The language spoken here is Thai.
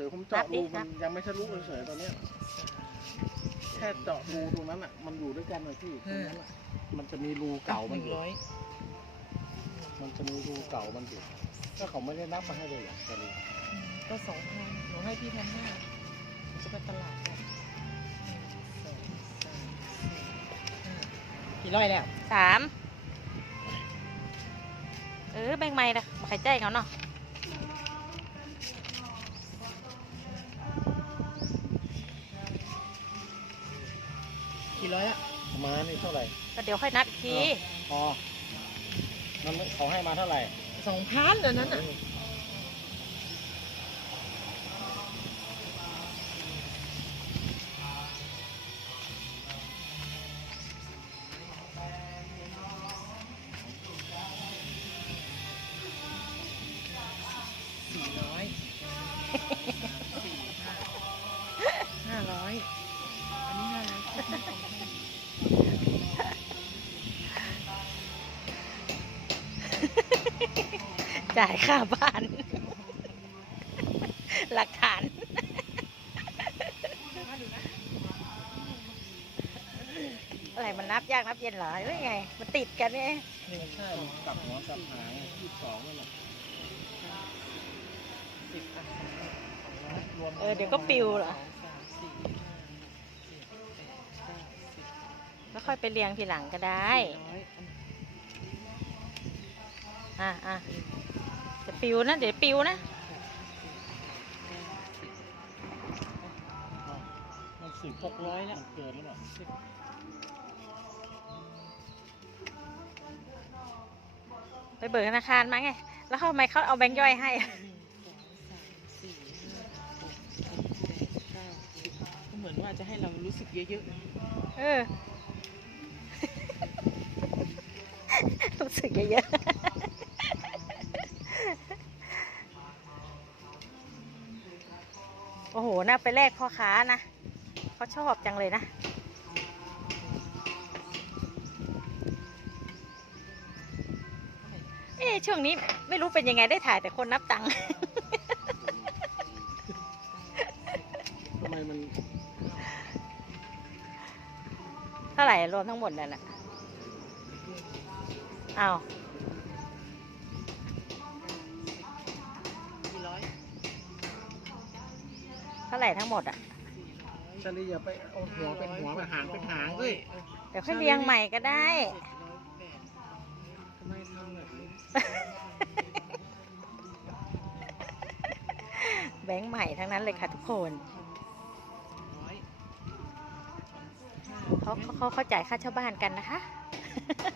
ฉยๆผมเจาะรูมันยังไม่ทะลุเฉยๆตอนเนี้ยแค่เจาะรูตรงนั้นอะ มันอยู่ด้วยกันเลยพี่ตรงนั้นอะมันจะมีรูเก่าหมันนึ่องยู่ร้อยมันจะมีรูเก่ามันอยู่ก็เขาไม่ได้นับมาให้เลยเหรอจะรู้อืมก็สองพันหนูให้พี่พันห้าจะไปตลาดกันหนึ่งสองสามสี่ห้ากี่ร้อยแล้วสามเออแบ่งไม่นะมาใครใจเขาเนาะ ร้อยละประมาณนี่เท่าไหร่ ก็เดี๋ยวค่อยนับอีกทีพอมันไม่เขาให้มาเท่าไหร่สองพันเดี๋ยวนั้นอะ จ่ายค่าบ้าน หลักฐาน อะไรมันนับยากนับเย็นเหรอหรือไง มันติดกันเนี่ยนี่ใช่กลับหัวกลับหางยี่สิบสองนั่นแหละสิบอะรวมเออเดี๋ยวก็ปิวเหรอสองสามสี่ห้าเจ็ดแปดเก้าสิบแล้วค่อยไปเรียงทีหลังก็ได้สี่ร้อยอันอะอะ จะปิวนะ เดี๋ยวปิวนะมันสิบหกร้อยแล้วมันเกินแล้วเปล่าสิบไปเบิกธนาคารมาไง แล้วเขาทำไมเขาเอาแบงค์ย่อยให้หนึ่งสองสามสี่ห้าหกเจ็ดแปดเก้าสิบก็เหมือนว่าจะให้เรารู้สึกเยอะๆ เออ รู้สึกเยอะๆ โอ้โห น่าไปแลกพ่อค้านะเขาชอบจังเลยนะ เอ๊ะช่วงนี้ไม่รู้เป็นยังไงได้ถ่ายแต่คนนับตังค์ทำไมมัน เท่าไหร่รวมทั้งหมดนั่นน่ะอ้าว เท่าไหร่ทั้งหมดอะชาลีอย่าไปเอาหัวเป็นหัวมาหางเป็นหางด้วยเดี๋ยวค่อยเรียงใหม่ก็ได้เจ็ดร้อยแปดทำไมทำแบบนี้แบงค์ใหม่ทั้งนั้นเลยค่ะทุกคนร้อยเขาเขาเขาเขาจ่ายค่าเช่าบ้านกันนะคะอะ